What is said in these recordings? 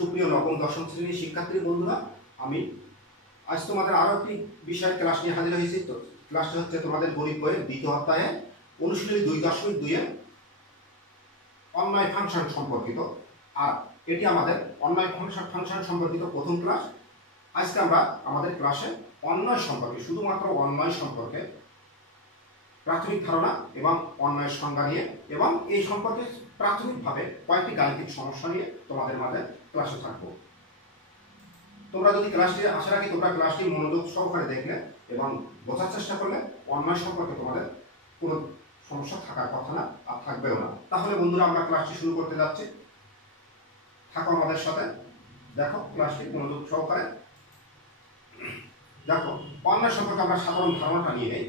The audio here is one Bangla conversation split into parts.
সুপ্রিয় নবম দশম শ্রেণীর শিক্ষার্থী বন্ধুরা, আমি আজ তোমাদের আরো একটি বিষয়ের ক্লাস নিয়ে হাজির হয়েছি। তো ক্লাসটি হচ্ছে তোমাদের গণিত বইয়ের দ্বিতীয় অধ্যায়ে অনুশীলনী 2.2 এর অন্যায় ফাংশন সম্পর্কিত। আর এটি আমাদের অন্যায় ফাংশন সম্পর্কিত প্রথম ক্লাস। আজকে আমরা আমাদের ক্লাসে অন্যায় সম্পর্কে, শুধুমাত্র অন্যায় সম্পর্কে প্রাথমিক ধারণা এবং অন্যায়ের সংজ্ঞা নিয়ে এবং এই সম্পর্কে প্রাথমিকভাবে কয়েকটি গাণিতিক সমস্যা নিয়ে তোমাদের মাঝে ক্লাসে থাকবো। তোমরা যদি ক্লাসটি আসার আগে তোমরা ক্লাসটি মনোযোগ সহকারে দেখলে এবং বোঝার চেষ্টা করলে অন্যায় সম্পর্কে তোমাদের কোনো সমস্যা থাকার কথা না, আর থাকবেও না। তাহলে বন্ধুরা, আমরা ক্লাসটি শুরু করতে যাচ্ছি। থাকো আমাদের সাথে, দেখো ক্লাসটি মনোযোগ সহকারে দেখো। অন্যায় সম্পর্কে আমরা সাধারণ ধারণাটা নিয়ে নেই।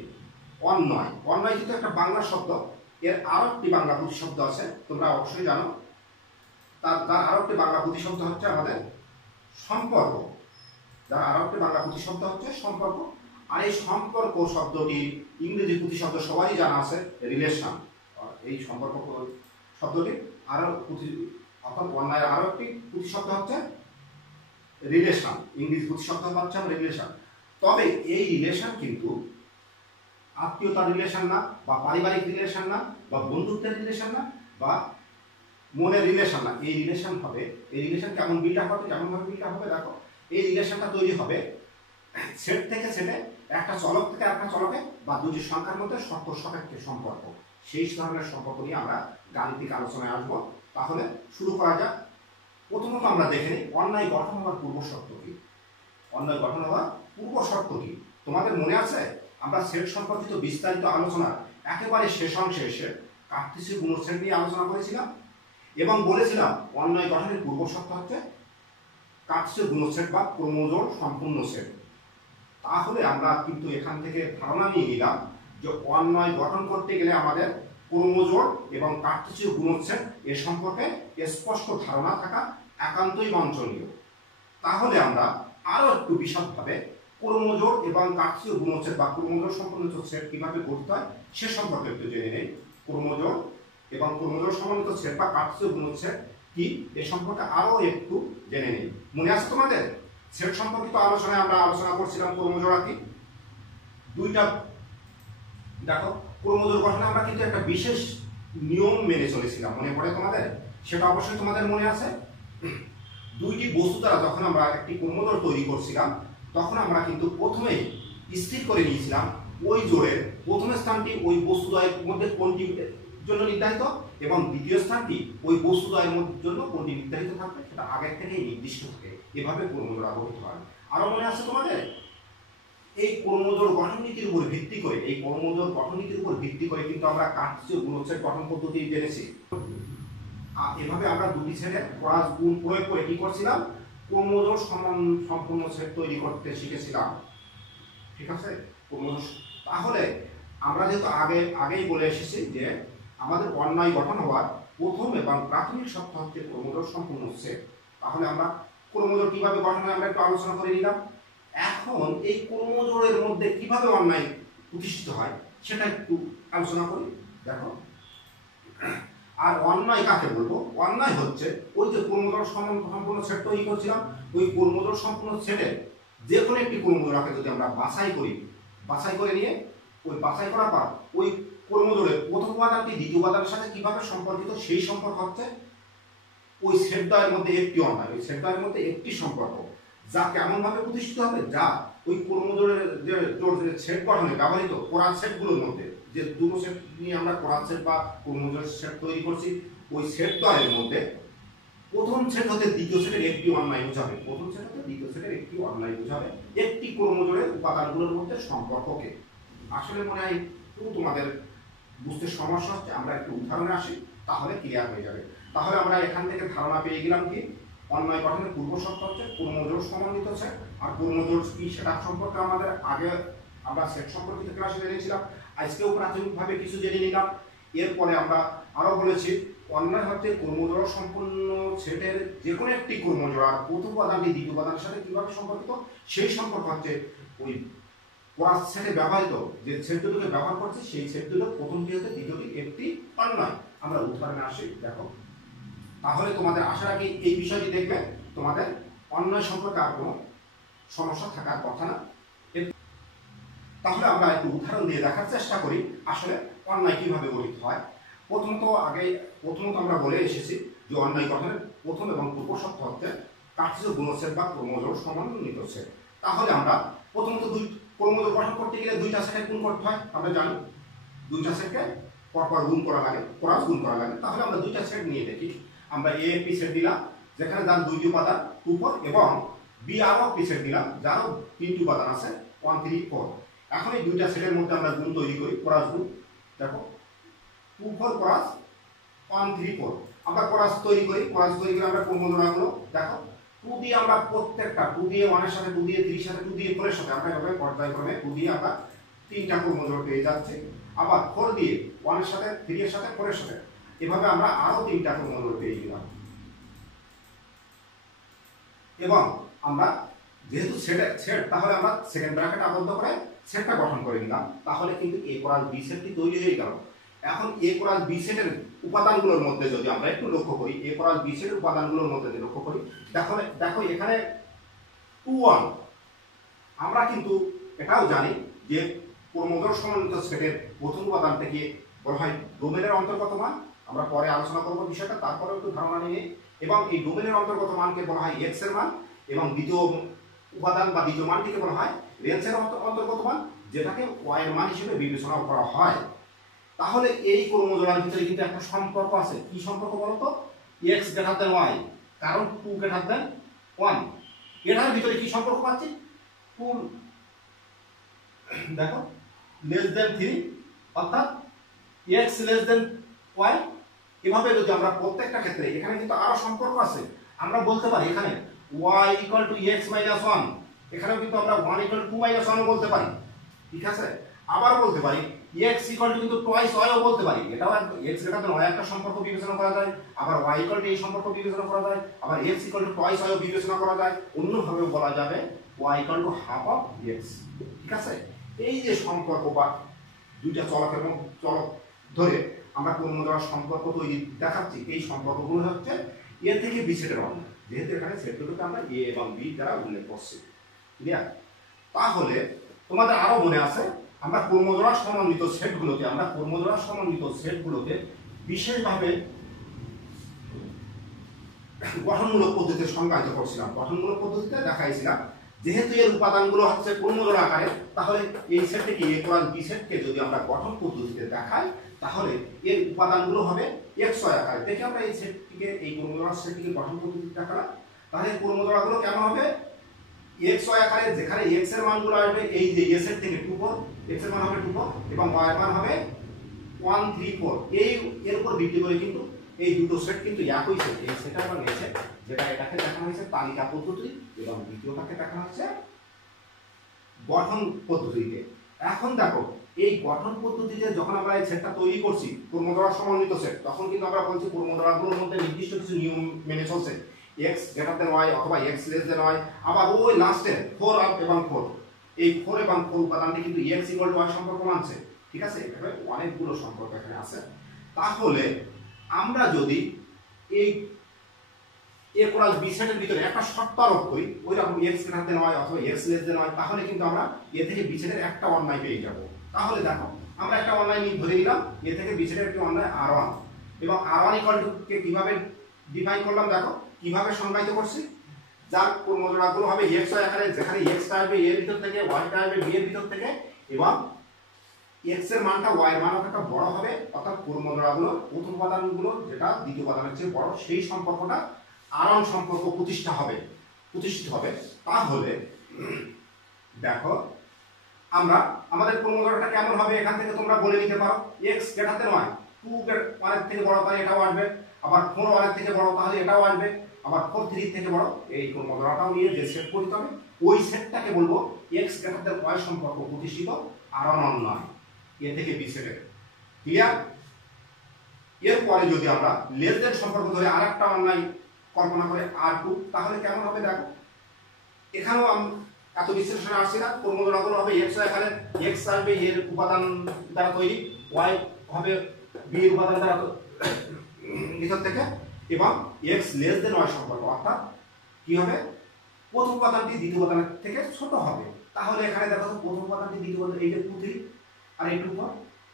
অন্যায় অন্যায় কিন্তু একটা বাংলা শব্দ, এর আরো একটি বাংলা প্রতিশব্দ আছে, তোমরা অবশ্যই জানো। তার আরো একটি বাংলা প্রতিশব্দ হচ্ছে আমাদের সম্পর্ক। যার আরো একটি বাংলা প্রতিশব্দ হচ্ছে সম্পর্ক। আর এই সম্পর্ক শব্দটি ইংরেজি প্রতিশব্দ সবারই জানা আছে, রিলেশন। এই সম্পর্ক শব্দটি আরো অর্থাৎ অন্যায়ের আরো একটি প্রতিশব্দ হচ্ছে রিলেশন। ইংরেজি প্রতিশব্দ হচ্ছে রিলেশন। তবে এই রিলেশন কিন্তু আত্মীয়তার রিলেশন না, বা পারিবারিক রিলেশন না, বা বন্ধুত্বের রিলেশন না, বা মনের রিলেশন না। এই রিলেশন হবে, এই রিলেশন কেমন বিল্ড হবে, কেমনভাবে বিল্ড হবে দেখো। এই রিলেশনটা তৈরি হবে সেট থেকে সেটে, একটা চলক থেকে একটা চলকে, বা দুটি সংখ্যার মধ্যে শর্ত সাপেক্ষে সম্পর্ক। সেই ধরনের সম্পর্ক নিয়ে আমরা গাণিতিক আলোচনায় আসবো। তাহলে শুরু করা যাক। প্রথমত আমরা দেখে নিই অন্যায় গঠন হওয়ার পূর্ব শর্ত কি। অন্যায় গঠন হওয়ার পূর্ব শর্ত কি তোমাদের মনে আছে? আমরা সেট সম্পর্কিত বিস্তারিত আলোচনা একেবারে শেষ অংশে এসে কার্টেসীয় গুণসেট নিয়ে আলোচনা করেছিলাম এবং বলেছিলাম অন্যায় গঠনের পূর্ব শর্ত হচ্ছে কার্টেসীয় গুণসেট বা ক্রমজোড় সম্পূর্ণ সেট। তাহলে আমরা কিন্তু এখান থেকে ধারণা নিয়ে নিলাম যে অন্যায় গঠন করতে গেলে আমাদের ক্রমজোড় এবং কার্টেসীয় গুণসেট এ সম্পর্কে স্পষ্ট ধারণা থাকা একান্তই বাঞ্ছনীয়। তাহলে আমরা আরো একটু বিশদভাবে ক্রমজোড় এবং কার্টেসীয় গুণসেট বা ক্রমজোড় সম্পন্ন সেট কিভাবে গঠিত হয় সে সম্পর্কে একটু জেনে নেই। ক্রমজোড় এবং ক্রমজোড় সমন্বিত সেট বা কার্টেসীয় গুণসেট কি এ সম্পর্কে আরো একটু জেনে নেই। মনে আছে তোমাদের? সেট সম্পর্কিত আলোচনায় আমরা আলোচনা করছিলাম ক্রমজোড়া কি। দুইটা দেখো, ক্রমজোড় গঠনে আমরা কিন্তু একটা বিশেষ নিয়ম মেনে চলেছিলাম, মনে পড়ে তোমাদের? সেটা অবশ্যই তোমাদের মনে আছে। দুইটি বস্তু দ্বারা যখন আমরা একটি ক্রমজোড় তৈরি করছিলাম, তখন আমরা কিন্তু প্রথমেই স্থির করে নিয়েছিলাম ওই জোড়ের প্রথম স্থানটি ওই বস্তুদ্বয়ের মধ্যে কোনটির জন্য নির্ধারিত এবং দ্বিতীয় স্থানটি ওই বস্তুদ্বয়ের জন্য কোনটি নির্ধারিত থাকবে সেটা আগের থেকেই নির্দিষ্ট থাকে। এভাবে ক্রমজোড় গঠিত হয়। আরো মনে আছে তোমাদের? এই ক্রমজোড় গঠন নীতির উপর ভিত্তি করে, এই ক্রমজোড় গঠন নীতির উপর ভিত্তি করে কিন্তু আমরা কার্টেসীয় গুণসেট গঠন পদ্ধতি জেনেছি। এভাবে আমরা দুটি সেটের ক্রস গুণ প্রয়োগ করে কি করছিলাম? ক্রমজোড় সম্পূর্ণ সেট তৈরি করতে শিখেছিলাম। ঠিক আছে? তাহলে আমরা যেহেতু আগেই বলে এসেছি যে আমাদের অন্যায় গঠন হওয়ার প্রথম এবং প্রাথমিক শর্ত হচ্ছে ক্রমজোড় সম্পূর্ণ সেট। তাহলে আমরা ক্রমজোড় কিভাবে গঠন হয় আমরা একটু আলোচনা করে নিলাম। এখন এই ক্রমজোড়ের মধ্যে কিভাবে অন্যায় প্রতিষ্ঠিত হয় সেটা একটু আলোচনা করি। দেখো, আর অন্যায় কাকে বলবো? অন্যায় হচ্ছে ওই যে ক্রমজোড় সম্পূর্ণ সেট তৈরি করছিলাম, ওই ক্রমজোড় সম্পূর্ণ সেটে যে কোনো একটি ক্রমজোড়াকে যদি আমরা বাছাই করি, বাছাই করে নিয়ে ওই বাছাই করার পর ওই ক্রমজোড়ের প্রথম উপাদানটি দ্বিতীয় উপাদানের সাথে কিভাবে সম্পর্কিত সেই সম্পর্ক হচ্ছে ওই সেটদ্বয়ের মধ্যে একটি অন্যায়, ওই সেটদ্বয়ের মধ্যে একটি সম্পর্ক, যা কেমন ভাবে প্রতিষ্ঠিত হবে? যা ওই ক্রমজোড়ের যে সেট গঠনে ব্যবহৃত কোরাল সেটগুলোর মধ্যে, যে দুটো সেট নিয়ে আমরা কোরাল সেট বা ক্রমজোড় সেট তৈরি করছি, ওই সেটদ্বয়ের মধ্যে প্রথম সেট হতে দ্বিতীয় সেটের একটি অন্যায় বোঝাবে, প্রথম সেট হতে দ্বিতীয় সেটের একটি অন্যায় বোঝাবে একটি ক্রমজোড়ের উপাদানগুলোর মধ্যে সম্পর্ককে। আসলে মনে হয় একটু তোমাদের বুঝতে সমস্যা হচ্ছে, আমরা একটু উদাহরণে আসি তাহলে ক্লিয়ার হয়ে যাবে। তাহলে আমরা এখান থেকে ধারণা পেয়ে গেলাম কি অন্যায় গঠনের পূর্ব শর্ত হচ্ছে ক্রমজোড় সমন্বিত সেট। আর ক্রমজোড় কি সেটা সম্পর্কে আমাদের আগে আমরা সেট সম্পর্কিত ক্লাসে জেনেছিলাম, আজকেও প্রাথমিকভাবে কিছু জেনে নিলাম। এরপরে আমরা আরো বলেছি অন্যায় হচ্ছে ক্রমজোড় সম্পূর্ণ সেটের যে কোনো একটি ক্রমজোড়ার প্রথম উপাদানটি দ্বিতীয় উপাদানের সাথে কিভাবে সম্পর্কিত সেই সম্পর্ক হচ্ছে ওই ক্রস সেটে ব্যবহৃত যে সেট দুটোকে ব্যবহার করছে সেই সেট দুটো প্রথমটি হতে দ্বিতীয়টি একটি অন্যায়। আমরা উদাহরণে আসি। দেখো, তাহলে তোমাদের আসার আগে এই বিষয়টি দেখবে তোমাদের অন্যায় সম্পর্কে আর কোনো সমস্যা থাকার কথা না। তাহলে আমরা একটু উদাহরণ দিয়ে দেখার চেষ্টা করি আসলে অন্যায় কিভাবে গঠিত হয়। প্রথমত আমরা বলে এসেছি যে অন্যায় গঠনের প্রথম এবং পূর্ব শর্ত হচ্ছে কার্টেসীয় গুণছেদ বা ক্রমজোড় সমন্বিত সেট। তাহলে আমরা প্রথমত ক্রমজোড় গঠন করতে গেলে দুইটা সেটে গুণ করতে হয়, আমরা জানি দুইটা সেটকে পরপর গুণ করা লাগে, ক্রস গুণ করা লাগে। তাহলে আমরা দুইটা সেট নিয়ে দেখি। আমরা এ পি সেট দিলাম যেখানে যার দুইটি উপাদান 2 4 এবং বি আরও পি সেট দিলাম যারও তিনটি উপাদান আছে 1 3 4। এখন এই দুইটা সেটের মধ্যে আমরা গুণ তৈরি করি, ক্রস গুণ। দেখো 2 4 ক্রস 1 3 4 আমরা ক্রস তৈরি করি। ক্রস তৈরি করে আমরা ক্রমজোড়াগুলো দেখো 2 দিয়ে আমরা প্রত্যেকটা 2 দিয়ে 1 এর সাথে 2 দিয়ে 3 এর সাথে 2 দিয়ে 4 এর সাথে আমরা এভাবে পর্যায়ক্রমে 2 দিয়ে আমরা তিনটা ক্রমজোড় পেয়ে যাচ্ছি। আবার 4 দিয়ে 1 এর সাথে 3 এর সাথে 4 এর সাথে এভাবে আমরা আরো তিনটা ক্রমজোড় পেয়ে গেলাম। এবং আমরা যেহেতু সেট তাহলে আমরা সেকেন্ড ব্র্যাকেট আবদ্ধ করে সেটটা গঠন করে নিলাম। তাহলে কিন্তু এ ক্রস বি সেটটি তৈরি হয়ে গেল। এখন এ ক্রস বি সেটের উপাদানগুলোর মধ্যে যদি আমরা একটু লক্ষ্য করি, এ ক্রস বি সেটের উপাদানগুলোর মধ্যে যদি লক্ষ্য করি, দেখো এখানে 2 1। আমরা কিন্তু এটাও জানি যে ক্রমজোড় সমন্বিত সেটের প্রথম উপাদানটাকে বলা হয় ডোমেনের অন্তর্গত মান। আমরা পরে আলোচনা করব বিষয়টা, তারপরে একটু ধারণা নিয়ে। এবং এই ডোমেনের অন্তর্গত মানকে বলা হয় এক্স এর মান এবং দ্বিতীয় উপাদান বা দ্বিতীয় মানটিকে বলা হয় রেঞ্জের অন্তর্গত মান, যেটাকে ওয়াই এর মান হিসেবে বিবেচনা করা হয়। তাহলে এই ক্রমজোড়ার ভিতরে কিন্তু একটা সম্পর্ক আছে। কি সম্পর্ক বলতো? এক্স গ্রেটার দেন ওয়াই, কারণ 2 গ্রেটার দেন 1। এটার ভিতরে কি সম্পর্ক পাচ্ছি? 2 দেখো লেস দেন 3, অর্থাৎ এক্স লেস দেন ওয়াই। এভাবে যদি আমরা প্রত্যেকটা ক্ষেত্রে, এখানে কিন্তু আরো সম্পর্ক আছে। আমরা বলতে পারি এখানে y equal to x minus 1, এখানেও কিন্তু আমরা 1 ইকুয়াল টু 2 মাইনাস 1 বলতে পারি, ঠিক আছে। আবার বলতে পারি x ইকুয়াল টু কিন্তু টুয়াইস y ও বলতে পারি। এটাও x গ্রেটার দেন y একটা সম্পর্ক বিবেচনা করা যায়। আবার y ইকুয়াল টু এই সম্পর্ক বিবেচনা করা যায়। আবার x equal to twice y ও বিবেচনা করা যায়। অন্যভাবে বলা যাবে y equal to half of x, ঠিক আছে। এই যে সম্পর্ক বা দুইটা চলকের চলক ধরে আমরা ক্রমজোড়ার সম্পর্ক তৈরি দেখাচ্ছি, এই সম্পর্কগুলো হচ্ছে এ থেকে বি সেটের অন্য, যেহেতু এখানে সেটগুলোকে আমরা এ এবং বি দ্বারা উল্লেখ করছি, ক্লিয়ার। তাহলে তোমাদের আরো মনে আছে আমরা ক্রমজোড়া সমন্বিত সেটগুলোকে বিশেষভাবে গঠনমূলক পদ্ধতিতে সংজ্ঞায়িত করছিলাম। গঠনমূলক পদ্ধতিতে দেখাইছিলাম যেহেতু এর উপাদানগুলো হচ্ছে ক্রমজোড়া আকারে, তাহলে এই সেটটিকে এ ক্রস বি সেটকে যদি আমরা গঠন পদ্ধতিতে দেখাই তাহলে এর উপাদানগুলো হবে xy আকারে। দেখি আমরা এই সেটটিকে, এই ক্রমজোড়া সেটটিকে গঠন পদ্ধতিতে দেখালাম। তাহলে ক্রমজোড়াগুলো কেমন হবে? xy আকারে, যেখানে x এর মানগুলো আসবে এই যে a সেট থেকে 2 4, x এর মান হবে 2 4 এবং y এর মান হবে 1 3 4। এর উপর ভিত্তি করে কিন্তু এই দুটো সেট কিন্তু একই সেট, এই সেট এবং এই সেট, যেটা এটাকে দেখানো হয়েছে তালিকা পদ্ধতি এবং দ্বিতীয়টাকে দেখানো হচ্ছে গঠন পদ্ধতিতে। এখন দেখো এই গঠন পদ্ধতিতে যখন আমরা এই সেটটা তৈরি করছি ক্রমজোড়া সমন্বিত সেট, তখন কিন্তু আমরা বলছি ক্রমজোড়াগুলোর মধ্যে নির্দিষ্ট কিছু নিয়ম মেনে চলছে। x গ্রেটার দেন y অথবা x লেস দেন y। আবার ওই লাস্টে 4 এবং 4, এই 4 এবং 4 উপাদানটি কিন্তু x ইকুয়াল টু y সম্পর্ক মানছে, ঠিক আছে। এভাবে অনেকগুলো সম্পর্ক এখানে আছে। তাহলে আমরা যদি এই এ ক্রস বি সেটের ভিতরে একটা শর্ত আরোপ করি, ওই রকম x গ্রেটার দেন y অথবা x লেস দেন y, তাহলে কিন্তু আমরা এ থেকে বি সেটের একটা অন্যায় পেয়ে যাব। তাহলে দেখো আমরা একটা অন্যায় ধরে নিলাম, এ থেকে বি সেটের একটা অন্যায় r1 এবং r1 ইকুয়াল টু কে কিভাবে ডিফাইন করলাম, দেখো কিভাবে সংজ্ঞায়িত করছি। যার ক্রমজোড়াগুলো হবে xy আকারে, যেখানে x টা আসবে এর ভিতর থেকে, y টা আসবে b এর ভিতর থেকে এবং x এর মানটা y এর মান অপেক্ষা বড় হবে, অর্থাৎ ক্রমজোড়াগুলো প্রথম উপাদানগুলো যেটা দ্বিতীয় উপাদানের চেয়ে বড়, সেই সম্পর্কটা r1 সম্পর্ক প্রতিষ্ঠিত হবে। তাহলে দেখো আমরা আমাদের ক্রমজোড়াটা কেমন হবে এখান থেকে তোমরা বলে নিতে পারো। x গ্রেটার দেন y, 2 1 এর থেকে বড় তাহলে এটাও আসবে, আবার 4 1 এর থেকে বড় তাহলে এটাও আসবে, আবার 4 3 এর থেকে বড়। এই ক্রমজোড়াটাও নিয়ে যে সেট করতে হবে ওই সেটটাকে বলবো x গ্রেটার দেন y সম্পর্ক প্রতিষ্ঠিত r1 অন্যায় এ থেকে বি সেটে, ক্লিয়ার। এরপরে যদি আমরা লেস দেন সম্পর্ক ধরে আরেকটা অন্যায় কল্পনা করে r2, তাহলে কেমন হবে দেখো। এখানেও এত বিশ্লেষণে আসছে না। ক্রমজোড়াগুলো হবে x এখানে x আসবে এর উপাদান দ্বারা তৈরি, y হবে b এর উপাদান দ্বারা ভিতর থেকে এবং x লেস দেন y সম্পর্ক, অর্থাৎ কি হবে, প্রথম উপাদানটি দ্বিতীয় উপাদানের থেকে ছোট হবে। তাহলে এখানে দেখো তো প্রথম উপাদানটি দ্বিতীয় উপাদান, এই যে 2 3 আর এই 2 4,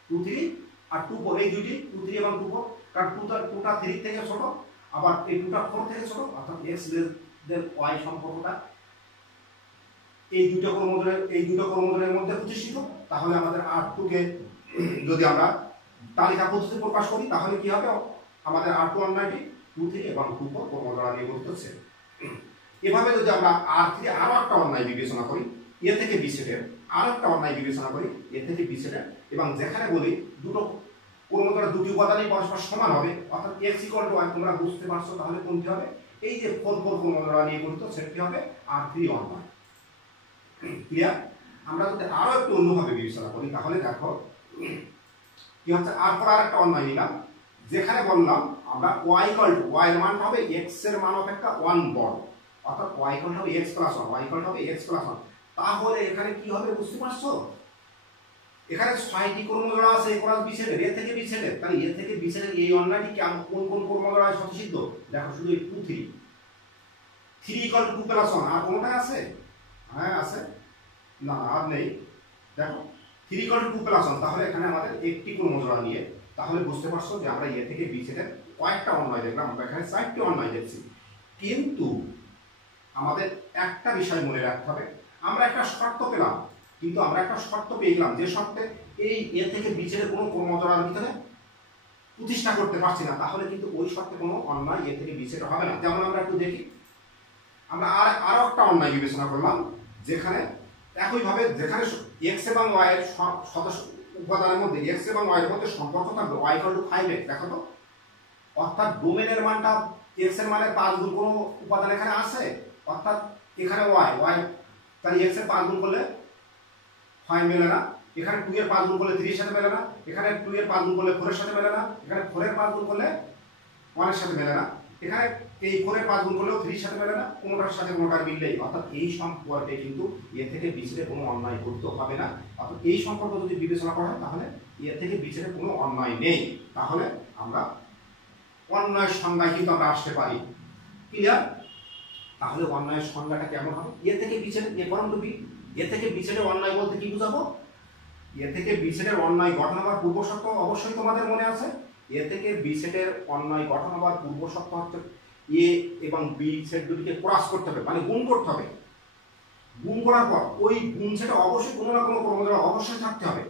2 3 আর 2 4, এই দুইটি 2 3 এবং 2 4, কারণ 2টা 3 থেকে ছোট, আবার এই 2টা 4 থেকে ছোট, অর্থাৎ x লেস y সম্পর্কটা এই দুটো ক্রোমোজোমের মধ্যে প্রতিষ্ঠিত। তাহলে আমাদের R2 কে যদি আমরা তালিকা পদ্ধতি প্রকাশ করি তাহলে কি হবে, আমাদের R2 অন্যটি 2 3 এবং 2 4 ক্রোমোজোম নিয়ে গঠিত হচ্ছে। এভাবে যদি আমরা R3 আরো একটা অন্যায় বিবেচনা করি, এ থেকে বি সেটের আরো একটা অন্যায় বিবেচনা করি, এ থেকে বি সেটের, এবং যেখানে বলি দুটো ক্রোমোজোমের দুটি উপাদানই পরস্পর সমান হবে, অর্থাৎ x = y, তোমরা বুঝতে পারছো তাহলে কোনটি হবে, এই যে 4 4 ক্রোমোজোম নিয়ে গঠিত সেটি হবে R3 অন্যায়। ক্লিয়ার? আমরা যদি আরো একটু অন্যভাবে বিবেচনা করি তাহলে দেখো কি হচ্ছে, আর একটা অন্যায় নিলাম, যেখানে বললাম আমরা y এর মান হবে x এর মান অপেক্ষা 1 বড়, অর্থাৎ y হবে x + 1, তাহলে এখানে কি হবে বুঝতে পারছো, এখানে 6টি ক্রোমোজোম আছে a + b সেটের, a থেকে b সেটের, তাহলে a থেকে b সেটের এই অন্যায়টি কোন কোন ক্রোমোজোমে স্বতঃসিদ্ধ, দেখো শুধু এই 2 3 3 = 2 + 1, আর কোনটা আছে, হ্যাঁ আছে, না আর নেই, দেখো 3 = 2 + 1, তাহলে এখানে আমাদের একটি ক্রোমোজোম নিয়ে, তাহলে বুঝতে পারছো যে আমরা এ থেকে বি সেটের কয়েকটা অন্যায় দেখলাম, আমরা এখানে 4টি অন্যায় দেখছি। কিন্তু আমাদের একটা বিষয় মনে রাখতে হবে, আমরা একটা শর্ত পেলাম, কিন্তু আমরা একটা শর্ত পেয়ে গেলাম যে শর্তে এই এ থেকে বি সেটের কোনো ক্রোমোজোমের ভিতরে প্রতিষ্ঠা করতে পারছি না, তাহলে কিন্তু ওই শর্তে কোনো অন্যায় এ থেকে বি সেট হবে না। যেমন আমরা একটু দেখি, আমরা আরো একটা অন্যায় বিবেচনা করলাম, যেখানে একইভাবে যেখানে x এবং y এর সদস্য উপাদানের মধ্যে x এবং y এর মধ্যে সম্পর্ক থাকবে y = 5x, দেখো তো, অর্থাৎ ডোমেনের মানটা x এর মানের 5 গুণ কোনো উপাদান এখানে আছে, অর্থাৎ এখানে y তাহলে x এর 5 গুণ করলে 5 মেলে না, এখানে 2 এর 5 গুণ করলে 3 এর সাথে মেলে না, এখানে 2 এর 5 গুণ করলে 4 এর সাথে মেলে না, এখানে 4 এর 5 গুণ করলে 1 এর সাথে মেলে না, এখানে এই 4 এর 5 গুণ করলেও 3 এর সাথে মেলে না, কোনোটার সাথে কোনোটার মিললেই, অর্থাৎ এই সম্পর্কে কিন্তু এ থেকে বি সেটে কোনো অন্যায় করতে হবে না। অর্থাৎ এই সম্পর্ক যদি বিবেচনা করা হয় তাহলে এ থেকে বি সেটে কোনো অন্যায় নেই, তাহলে আমরা অন্যায়ের সংজ্ঞায় কিন্তু আমরা আসতে পারি। ক্লিয়ার? তাহলে অন্যায়ের সংজ্ঞাটা কেমন হবে, এ থেকে বি সেটে এ থেকে বি সেটে অন্যায় বলতে কি বুঝাবো, এ থেকে বি সেটের অন্যায় গঠন হওয়ার পূর্ব শর্ত অবশ্যই তোমাদের মনে আছে, এ থেকে বি সেটের অন্যায় গঠন হওয়ার পূর্ব শর্ত হচ্ছে এ এবং বি সেট দুটিকে ক্রস করতে হবে, মানে গুণ করতে হবে, গুণ করার পর ওই গুণ সেটে অবশ্যই কোনো না কোনো ক্রোমোজোম অবশ্যই থাকতে হবে,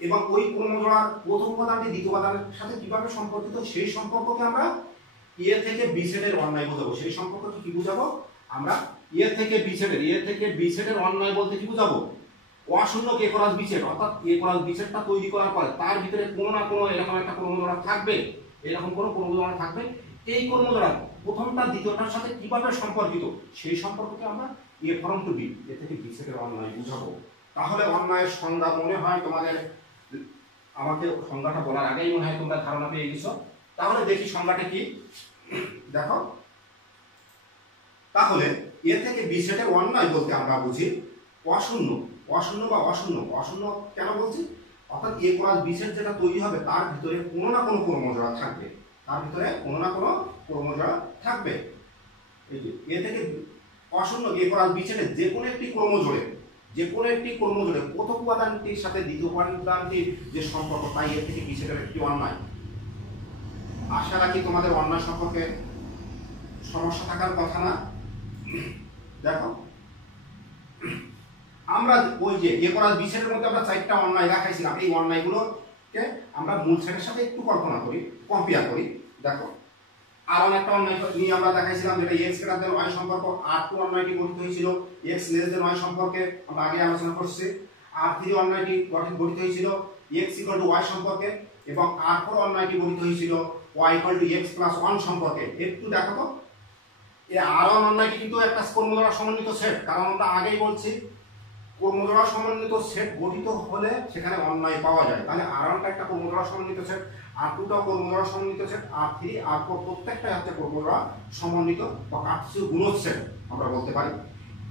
এবং ওই ক্রোমোজোমের প্রথম উপাদানটি দ্বিতীয় উপাদানের সাথে কিভাবে সম্পর্কিত সেই সম্পর্ককে আমরা এ থেকে বি সেটের অন্যায় বোঝাবো। সেই সম্পর্ককে কি বুঝাবো আমরা, এ থেকে বি সেটের অন্যায় বলতে কি বুঝাবো, অশূন্য কে + বি সেট, অর্থাৎ এ + বি সেটটা তৈরি করার পরে তার ভিতরে কোনো না কোনো এরকম একটা ক্রোমোজোম থাকবে, এরকম কোনো ক্রোমোজোম থাকবে, এই ক্রোমোজোম প্রথমটা দ্বিতীয়টার সাথে কিভাবে সম্পর্কিত সেই সম্পর্ককে আমরা A B, এ থেকে বি সেটের অন্যায় বুঝাবো। তাহলে অন্যায়ের সংজ্ঞা মনে হয় তোমাদের, আমাকে সংজ্ঞাটা বলার আগেই মনে হয় তোমরা ধারণা পেয়ে গেছো। তাহলে দেখি সংজ্ঞাটা কি, দেখো, তাহলে এ থেকে বি সেটের অন্যায় বলতে আমরা বুঝি অশূন্য কেন বলছি, অর্থাৎ এ + বি সেট যেটা তৈরি হবে তার ভিতরে কোনো না কোনো ক্রোমোজোম থাকবে, এই যে এ থেকে অশূন্য এ + বি সেটের যে কোনো একটি ক্রোমোজোমে প্রথম উপাদানটির সাথে দ্বিতীয় উপাদানটির যে সম্পর্ক, তাই এ থেকে বি সেটের একটি অন্যায়। আশা রাখি তোমাদের অন্যায় সম্পর্কে সমস্যা থাকার কথা না। দেখো, আমরা ওই যে এ + বি সেটের মধ্যে আমরা 4টা অন্যায় দেখাইছিলাম, এই অন্যায়গুলোকে আমরা মূল সেটের সাথে একটু কম্পেয়ার করি। দেখো, আর অনেকটা অন্যায় নিয়ে আমরা দেখাইছিলাম, যেটা x > y সম্পর্ক, R2 অন্যায়টি গঠিত হয়েছিল x y সম্পর্কে, আমরা আগে আলোচনা করছি। R3 অন্যায়টি গঠিত হয়েছিল x = y সম্পর্কে, এবং R4 অন্যায়টি গঠিত হয়েছিল y = x + 1 সম্পর্কে। একটু দেখো তো, এই R1 অন্যায়টি কিন্তু একটা ক্রোমোজোম সমন্বিত সেট, কারণ আমরা আগেই বলছি ক্রোমোজোম সমন্বিত সেট গঠিত হলে সেখানে অন্যায় পাওয়া যায়। তাহলে R1টা একটা ক্রোমোজোম সমন্বিত সেট, R2টাও ক্রোমোজোম সমন্বিত সেট, R3 R4 প্রত্যেকটাই হচ্ছে ক্রোমোজোম সমন্বিত বা কার্টেসীয় গুণক সেট আমরা বলতে পারি।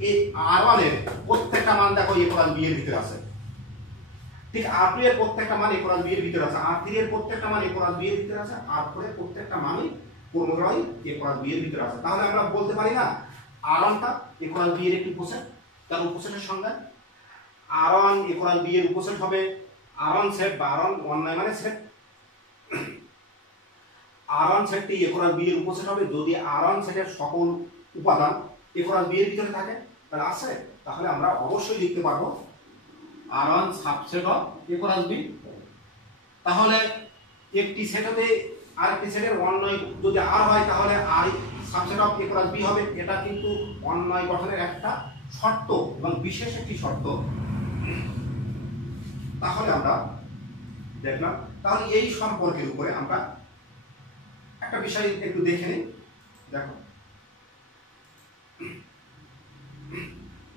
এই R1 এর প্রত্যেকটা মান দেখো a + b এর ভিতরে আছে, ঠিক R2 এর প্রত্যেকটা মান a + b এর ভিতরে আছে, R3 এর প্রত্যেকটা মান a + b এর ভিতরে আছে, R4 এর প্রত্যেকটা মানই ক্রোমোজোম a + b এর ভিতরে আছে। তাহলে আমরা বলতে পারি না R1টা ইকুয়াল বি এর একটি উপসেট, তার উপসেটের সংজ্ঞা R1 ইকুয়াল বি এর উপসেট হবে R1 সেট বা R1 অন্যায় মানে সেট। R1 সেটটি ইকুয়াল বি এর উপসেট হবে যদি R1 সেটের সকল উপাদান ইকুয়াল বি এর ভিতরে থাকে। তাহলে আছে, তাহলে আমরা অবশ্যই লিখতে পারবো R1 subset of equal B. তাহলে একটি সেট হতে আরেকটি সেটের অন্যায় যদি R হয় তাহলে R subset of equal B হবে। এটা কিন্তু অন্যায় গঠনের একটা শর্ত এবং বিশেষ একটি শর্ত। তাহলে আমরা দেখলাম, তাহলে এই সম্পর্কের উপরে আমরা একটা বিষয় একটু দেখে নিই। দেখো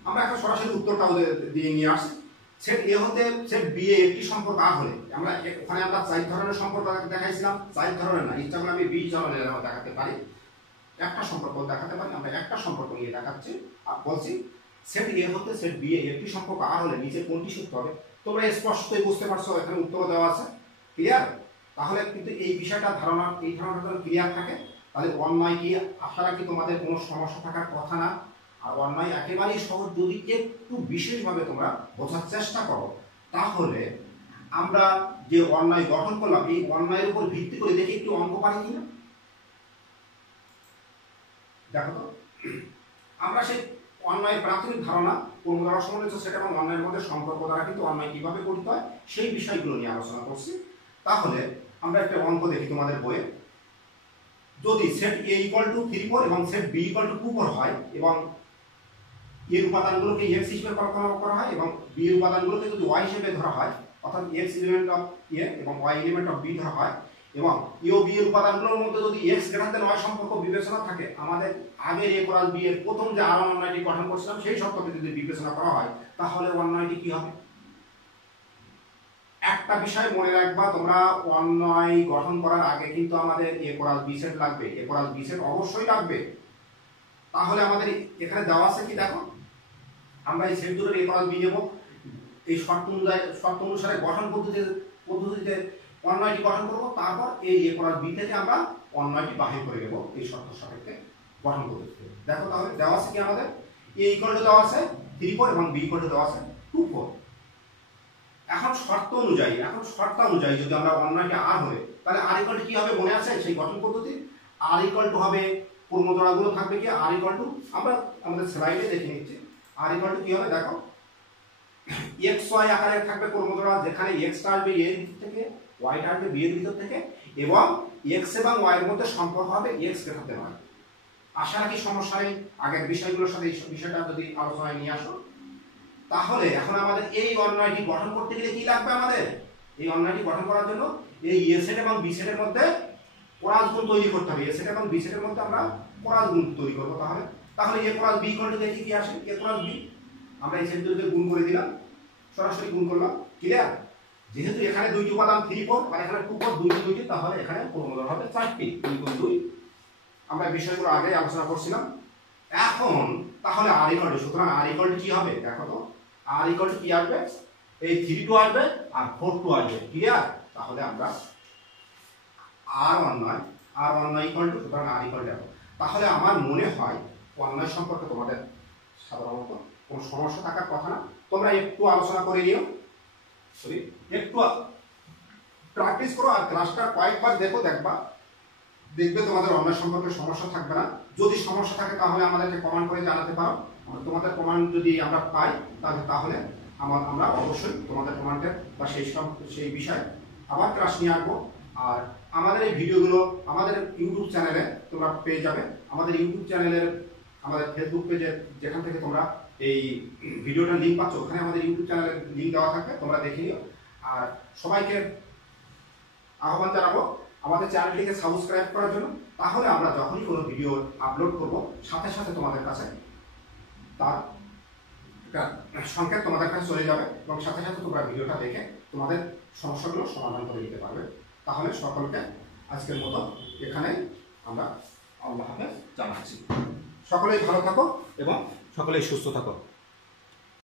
আমরা এখন সরাসরি উত্তরটা দিয়ে নিয়ে আসি। সেট এ হতে সেট বি এ একটি সম্পর্ক আর হলে আমরা ওখানে আমরা 4 ধরনের সম্পর্ক দেখাইছিলাম, 4 ধরনের না, ইচ্ছা করলে আমি 20 ধরনের দেখাতে পারি, একটা সম্পর্ক দেখাতে পারি। আমরা একটা সম্পর্ক নিয়ে দেখাচ্ছি আর বলছি সেট এ হতে সেট বি এ একটি সম্পর্ক আর হলে নিচে কোনটি সত্য হবে। তোমরা স্পষ্টই বুঝতে পারছো, এখানে উত্তর দেওয়া আছে, ক্লিয়ার। তাহলে কিন্তু এই বিষয়টা ধারণা, এই ধারণাটা ক্লিয়ার থাকে, তাহলে অন্যায় কি আশা রাখি তোমাদের কোনো সমস্যা থাকার কথা না। আর অন্যায় একেবারেই সহজ, যদি একটু বিশেষভাবে তোমরা বোঝার চেষ্টা করো তাহলে আমরা যে অন্যায় গঠন করলাম এই অন্যায়ের উপর ভিত্তি করে দেখি একটু অঙ্ক পারি কিনা। দেখো তো, আমরা সেই অন্যায়ের প্রাথমিক ধারণা পূর্বধারণা সমালোচনা সেটা এবং অন্যায়ের মধ্যে সম্পর্ক দ্বারা কিন্তু অন্যায় কিভাবে করতে হয় সেই বিষয়গুলো নিয়ে আলোচনা করছি। তাহলে আমরা একটা অঙ্ক দেখি তোমাদের বইয়ে। যদি সেট এ ইকুয়াল টু 3 4 এবং সেট বি ইকুয়াল টু 2 4 হয় এবং এর উপাদানগুলোকে x হিসেবে কল্পনা করা হয় এবং b এর উপাদানগুলোকে যদি y হিসেবে ধরা হয়, অর্থাৎ x এলিমেন্ট অফ a এবং y এলিমেন্ট অফ b ধরা হয় এবং a ও b এর উপাদানগুলোর মধ্যে যদি x গ্রেটার দেন y সম্পর্ক বিবেচনা থাকে, আমাদের আগের a প্লাস b এর প্রথম যে R1 অন্যায়টি গঠন করছিলাম সেই শর্তকে যদি বিবেচনা করা হয় তাহলে অন্যায়টি কি হবে। একটা বিষয় মনে রাখবা তোমরা, অন্যায় গঠন করার আগে কিন্তু আমাদের a প্লাস b সেট লাগবে, a প্লাস b সেট অবশ্যই লাগবে। তাহলে আমাদের এখানে দেওয়া আছে কি দেখো, আমরা এই সেট দুটোর a প্লাস b নেব, এই শর্ত অনুসারে গঠন পদ্ধতিতে অন্যায়টি গঠন করব, তারপর এই a প্লাস b থেকে আমরা অন্যায়টি বাহির করে দেব এই শর্ত সাপেক্ষে গঠন পদ্ধতিতে। দেখো তাহলে দেওয়া আছে কি আমাদের a ইকুয়াল টু দেওয়া আছে 3 4 এবং b ইকুয়াল টু দেওয়া আছে 2 4। এখন শর্ত অনুযায়ী যদি আমরা অন্যায়টি r হবে তাহলে r ইকুয়াল টু কি হবে মনে আছে সেই গঠন পদ্ধতি। r ইকুয়াল টু হবে পূর্ণধরাগুলো থাকবে কি r ইকুয়াল টু, আমরা আমাদের স্লাইডে দেখে নিচ্ছি r ইকুয়াল টু কি হবে দেখো, x y আকারে থাকবে পূর্ণধরা, যেখানে x টা আসবে a এর ভিতর থেকে, y টা আসবে b এর ভিতর থেকে এবং x এবং y এর মধ্যে সম্পর্ক হবে x গ্রেটার দেন y। আশা রাখি সমস্যা নেই, আগের বিষয়গুলোর সাথে এই বিষয়টা যদি আলোচনায় নিয়ে আসো। তাহলে এখন আমাদের এই অন্যায়টি গঠন করতে গেলে কি লাগবে, আমাদের এই অন্যায়টি গঠন করার জন্য এই a সেট এবং b সেটের মধ্যে কোরাস গুণ তৈরি করতে হবে। a সেট এবং b সেটের মধ্যে আমরা কোরাস গুণ তৈরি করব। তাহলে a plus b equal to দেখি কি আসে, a প্লাস b আমরা এই সেট দুটোকে গুণ করে দিলাম, সরাসরি গুণ করলাম, ক্লিয়ার। যেহেতু এখানে দুইটি উপাদান 3 4 আর এখানে 2 4 দুইটি, তাহলে এখানে পূর্ণধরা হবে 4টি, 2 গুণ 2। আমরা বিষয়গুলো আগে আলোচনা করছিলাম। এখন তাহলে r ইকুয়াল টু, সুতরাং r ইকুয়াল টু কি হবে দেখো তো, r ইকুয়াল টু কি আসবে, এই 3 2 আসবে আর 4 2 আসবে, ক্লিয়ার। তাহলে আমরা r অন্যায় ইকুয়াল টু, সুতরাং r ইকুয়াল টু। তাহলে আমার মনে হয় অন্যায় সম্পর্কে তোমাদের সাধারণত কোনো সমস্যা থাকার কথা না। তোমরা একটু আলোচনা করে নিও, একটু প্র্যাকটিস করো আর ক্লাসটা কয়েকবার দেখবে তোমাদের অন্যায় সম্পর্কে সমস্যা থাকবে না। যদি সমস্যা থাকে তাহলে আমাদেরকে কমেন্ট করে জানাতে পারো। তোমাদের কমেন্ট যদি আমরা পাই তাহলে আমরা অবশ্যই তোমাদের কমেন্টের বা সেই বিষয়ে আবার ক্লাস নিয়ে আসবো। আর আমাদের এই ভিডিওগুলো আমাদের ইউটিউব চ্যানেলে তোমরা পেয়ে যাবে। আমাদের ইউটিউব চ্যানেলের, আমাদের ফেসবুক পেজে যেখান থেকে তোমরা এই ভিডিওটা লিঙ্ক পাচ্ছ ওখানে আমাদের ইউটিউব চ্যানেলের লিঙ্ক দেওয়া থাকবে, তোমরা দেখে নিও। আর সবাইকে আহ্বান জানাবো আমাদের চ্যানেলটিকে সাবস্ক্রাইব করার জন্য। তাহলে আমরা যখনই কোনো ভিডিও আপলোড করব সাথে সাথে তোমাদের কাছে তার সংকেত তোমাদের কাছে চলে যাবে এবং সাথে সাথে তোমরা ভিডিওটা দেখে তোমাদের সমস্যাগুলো সমাধান করে দিতে পারবে। তাহলে সকলকে আজকের মতো এখানে আমরা আল্লাহ হাফেজ জানাচ্ছি। সকলেই ভালো থাকো এবং সকলেই সুস্থ থাকো।